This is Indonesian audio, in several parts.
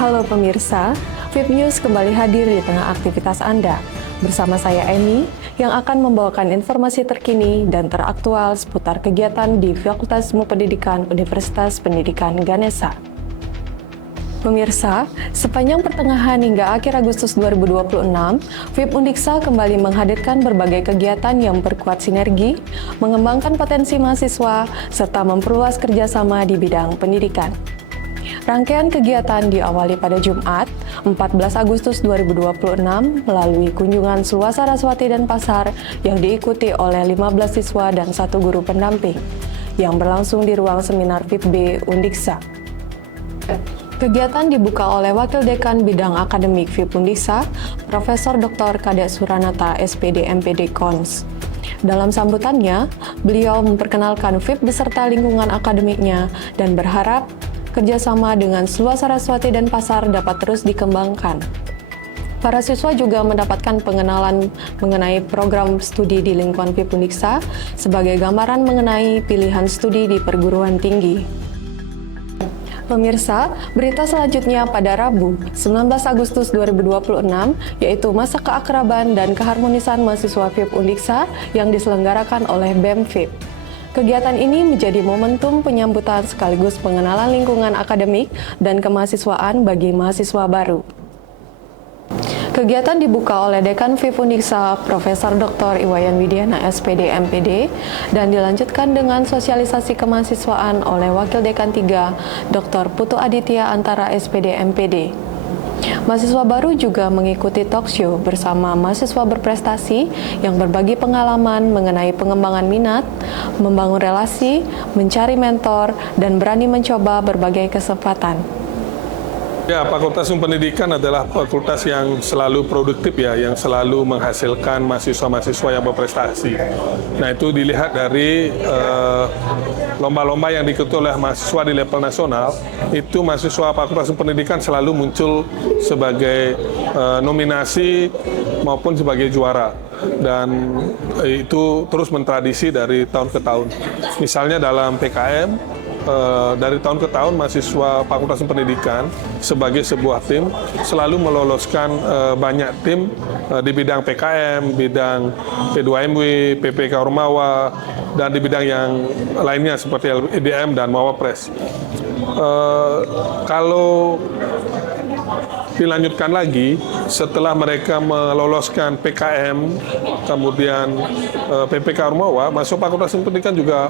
Halo pemirsa, VIP News kembali hadir di tengah aktivitas Anda. Bersama saya Emi, yang akan membawakan informasi terkini dan teraktual seputar kegiatan di Fakultas Ilmu Pendidikan Universitas Pendidikan Ganesha. Pemirsa, sepanjang pertengahan hingga akhir Agustus 2026, VIP Undiksa kembali menghadirkan berbagai kegiatan yang memperkuat sinergi, mengembangkan potensi mahasiswa, serta memperluas kerjasama di bidang pendidikan. Rangkaian kegiatan diawali pada Jumat, 14 Agustus 2026 melalui kunjungan seluas Saraswati dan Pasar yang diikuti oleh 15 siswa dan 1 guru pendamping yang berlangsung di ruang seminar VIP B Undiksa. Kegiatan dibuka oleh Wakil Dekan Bidang Akademik VIP Undiksa, Profesor Dr. Kadek Suranata SPD MPD Kons. Dalam sambutannya, beliau memperkenalkan VIP beserta lingkungan akademiknya dan berharap kerjasama dengan seluas Saraswati dan Pasar dapat terus dikembangkan. Para siswa juga mendapatkan pengenalan mengenai program studi di lingkungan VIP Undiksa sebagai gambaran mengenai pilihan studi di perguruan tinggi. Pemirsa, berita selanjutnya pada Rabu, 19 Agustus 2026, yaitu Masa Keakraban dan Keharmonisan Mahasiswa VIP Undiksa yang diselenggarakan oleh BEM VIP. Kegiatan ini menjadi momentum penyambutan sekaligus pengenalan lingkungan akademik dan kemahasiswaan bagi mahasiswa baru. Kegiatan dibuka oleh Dekan VIP Undiksa, Profesor Dr. Iwayan Widiana SPD MPD, dan dilanjutkan dengan sosialisasi kemahasiswaan oleh Wakil Dekan 3, Dr. Putu Aditya Antara SPD MPD. Mahasiswa baru juga mengikuti talk show bersama mahasiswa berprestasi yang berbagi pengalaman mengenai pengembangan minat, membangun relasi, mencari mentor, dan berani mencoba berbagai kesempatan. Ya, Fakultas Ilmu Pendidikan adalah fakultas yang selalu produktif ya, yang selalu menghasilkan mahasiswa-mahasiswa yang berprestasi. Nah, itu dilihat dari lomba-lomba yang diikuti oleh mahasiswa di level nasional, itu mahasiswa Fakultas Ilmu Pendidikan selalu muncul sebagai nominasi maupun sebagai juara. Dan itu terus mentradisi dari tahun ke tahun. Misalnya dalam PKM, dari tahun ke tahun mahasiswa Fakultas Pendidikan sebagai sebuah tim selalu meloloskan banyak tim di bidang PKM, bidang P2MW, PPK Ormawa, dan di bidang yang lainnya seperti LPDM dan Mawapres. Kalau dilanjutkan lagi, setelah mereka meloloskan PKM, kemudian PPK Ormawa, mahasiswa Fakultas Pendidikan juga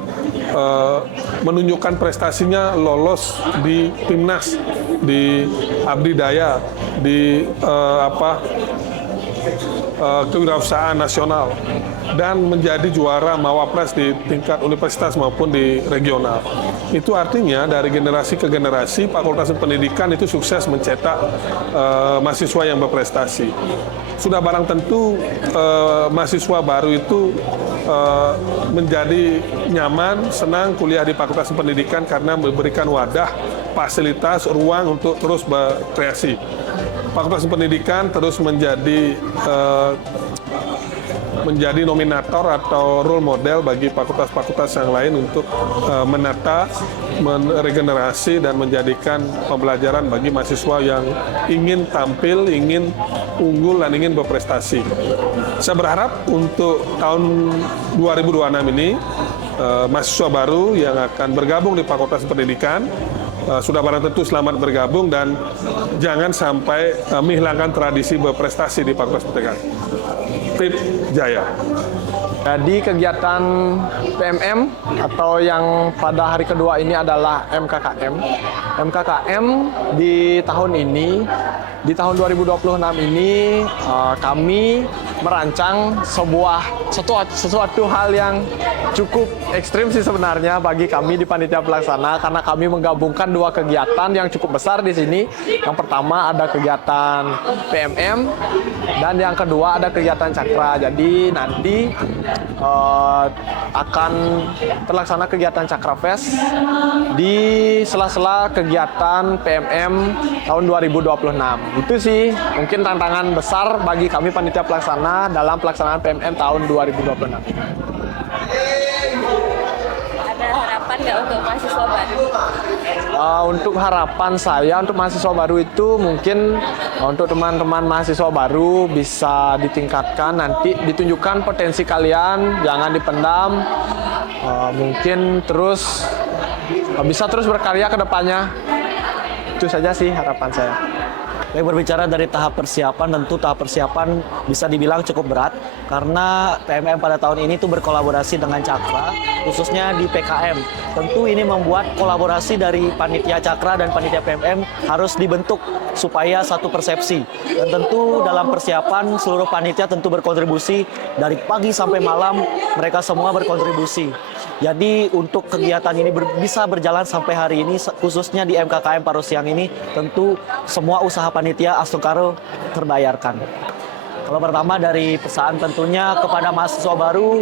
menunjukkan prestasinya lolos di Timnas, di Abdi Daya, di kewirausahaan nasional, dan menjadi juara Mawapres di tingkat universitas maupun di regional. Itu artinya dari generasi ke generasi Fakultas Pendidikan itu sukses mencetak mahasiswa yang berprestasi. Sudah barang tentu mahasiswa baru itu menjadi nyaman, senang kuliah di Fakultas Pendidikan karena memberikan wadah, fasilitas, ruang untuk terus berkreasi. Fakultas Pendidikan terus menjadi nominator atau role model bagi fakultas-fakultas yang lain untuk menata, meregenerasi, dan menjadikan pembelajaran bagi mahasiswa yang ingin tampil, ingin unggul, dan ingin berprestasi. Saya berharap untuk tahun 2026 ini, mahasiswa baru yang akan bergabung di Fakultas Pendidikan sudah barang tentu selamat bergabung dan jangan sampai menghilangkan tradisi berprestasi di Fakultas Pendidikan. VIP Jaya. Jadi kegiatan PMM atau yang pada hari kedua ini adalah MKKM. MKKM di tahun ini, di tahun 2026 ini kami merancang sesuatu hal yang cukup ekstrim sih sebenarnya bagi kami di panitia pelaksana, karena kami menggabungkan dua kegiatan yang cukup besar di sini. Yang pertama ada kegiatan PMM dan yang kedua ada kegiatan Cakra. Jadi nanti akan terlaksana kegiatan Cakra Fest di sela-sela kegiatan PMM tahun 2026. Itu sih mungkin tantangan besar bagi kami panitia pelaksana dalam pelaksanaan PMM tahun 2026. Ada harapan nggak untuk mahasiswa baru? Untuk harapan saya untuk mahasiswa baru itu mungkin untuk teman-teman mahasiswa baru bisa ditingkatkan, nanti ditunjukkan potensi kalian, jangan dipendam. Mungkin terus bisa terus berkarya ke depannya. Itu saja sih harapan saya. Baik, berbicara dari tahap persiapan, tentu tahap persiapan bisa dibilang cukup berat karena PMM pada tahun ini tuh berkolaborasi dengan Cakra, khususnya di PKM. Tentu ini membuat kolaborasi dari panitia Cakra dan panitia PMM harus dibentuk supaya satu persepsi. Dan tentu dalam persiapan seluruh panitia tentu berkontribusi dari pagi sampai malam, mereka semua berkontribusi. Jadi untuk kegiatan ini bisa berjalan sampai hari ini, khususnya di MKKM Parosiang ini, tentu semua usaha panitia Astungkaro terbayarkan. Kalau pertama dari pesan tentunya kepada mahasiswa baru,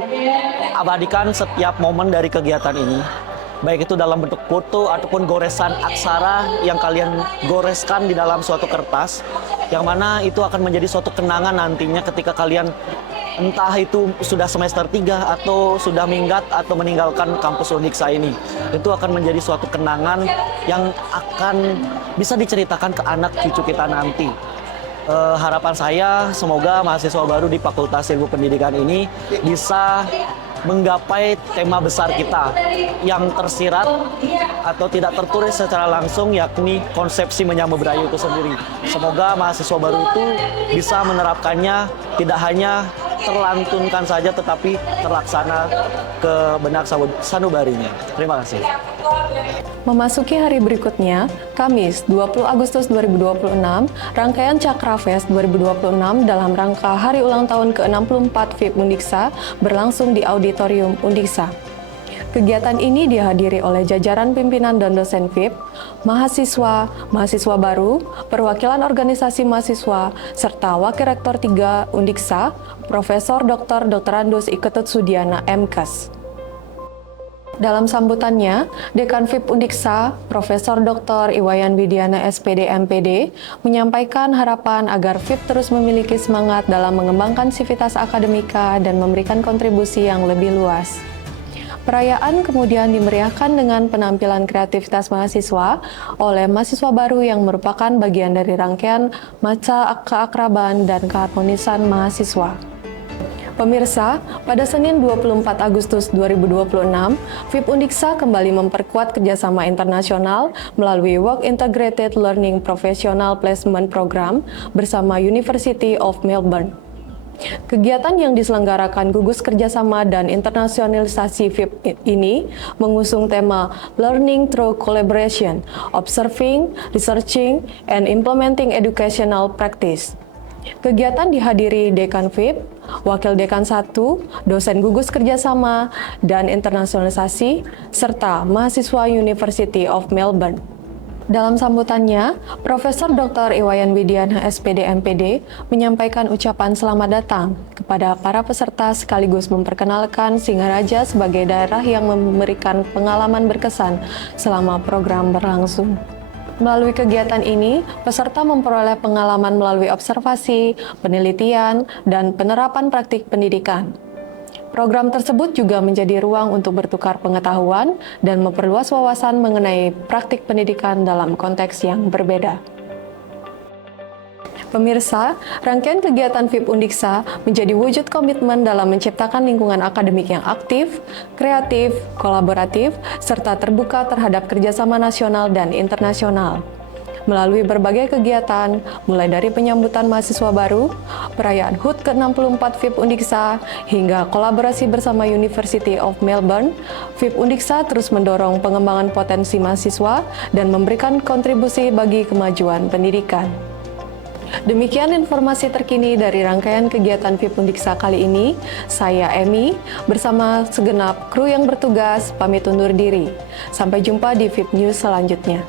abadikan setiap momen dari kegiatan ini. Baik itu dalam bentuk foto ataupun goresan aksara yang kalian goreskan di dalam suatu kertas, yang mana itu akan menjadi suatu kenangan nantinya ketika kalian entah itu sudah semester 3 atau sudah minggat atau meninggalkan kampus Undiksa ini. Itu akan menjadi suatu kenangan yang akan bisa diceritakan ke anak cucu kita nanti. Harapan saya semoga mahasiswa baru di Fakultas Ilmu Pendidikan ini bisa menggapai tema besar kita yang tersirat atau tidak tertulis secara langsung, yakni konsepsi menyambut Braille itu sendiri. Semoga mahasiswa baru itu bisa menerapkannya tidak hanya terlantunkan saja tetapi terlaksana ke benak sanubarinya. Terima kasih. Memasuki hari berikutnya, Kamis 20 Agustus 2026, rangkaian Cakra Fest 2026 dalam rangka Hari Ulang Tahun ke-64 FIP Undiksa berlangsung di Auditorium Undiksa. Kegiatan ini dihadiri oleh jajaran pimpinan dan dosen FIP, mahasiswa, mahasiswa baru, perwakilan organisasi mahasiswa, serta Wakil Rektor 3 Undiksa, Profesor Dr. Randus Iketut Sudiana MKes. Dalam sambutannya, Dekan FIP Undiksa, Profesor Dr. Iwayan Widiana SPD MPD, menyampaikan harapan agar FIP terus memiliki semangat dalam mengembangkan sivitas akademika dan memberikan kontribusi yang lebih luas. Perayaan kemudian dimeriahkan dengan penampilan kreativitas mahasiswa oleh mahasiswa baru yang merupakan bagian dari rangkaian masa keakraban dan keharmonisan mahasiswa. Pemirsa, pada Senin 24 Agustus 2026, FIP Undiksa kembali memperkuat kerjasama internasional melalui Work Integrated Learning Professional Placement Program bersama University of Melbourne. Kegiatan yang diselenggarakan gugus kerjasama dan internasionalisasi FIP ini mengusung tema Learning Through Collaboration, Observing, Researching, and Implementing Educational Practice. Kegiatan dihadiri Dekan FIP, Wakil Dekan 1, dosen gugus kerjasama dan internasionalisasi, serta mahasiswa University of Melbourne. Dalam sambutannya, Profesor Dr. Iwayan Widiana SPD MPD menyampaikan ucapan selamat datang kepada para peserta sekaligus memperkenalkan Singaraja sebagai daerah yang memberikan pengalaman berkesan selama program berlangsung. Melalui kegiatan ini, peserta memperoleh pengalaman melalui observasi, penelitian, dan penerapan praktik pendidikan. Program tersebut juga menjadi ruang untuk bertukar pengetahuan dan memperluas wawasan mengenai praktik pendidikan dalam konteks yang berbeda. Pemirsa, rangkaian kegiatan FIP Undiksa menjadi wujud komitmen dalam menciptakan lingkungan akademik yang aktif, kreatif, kolaboratif, serta terbuka terhadap kerjasama nasional dan internasional. Melalui berbagai kegiatan, mulai dari penyambutan mahasiswa baru, perayaan HUT ke-64 FIP Undiksa, hingga kolaborasi bersama University of Melbourne, FIP Undiksa terus mendorong pengembangan potensi mahasiswa dan memberikan kontribusi bagi kemajuan pendidikan. Demikian informasi terkini dari rangkaian kegiatan FIP Undiksa kali ini. Saya Emi, bersama segenap kru yang bertugas, pamit undur diri. Sampai jumpa di FIP News selanjutnya.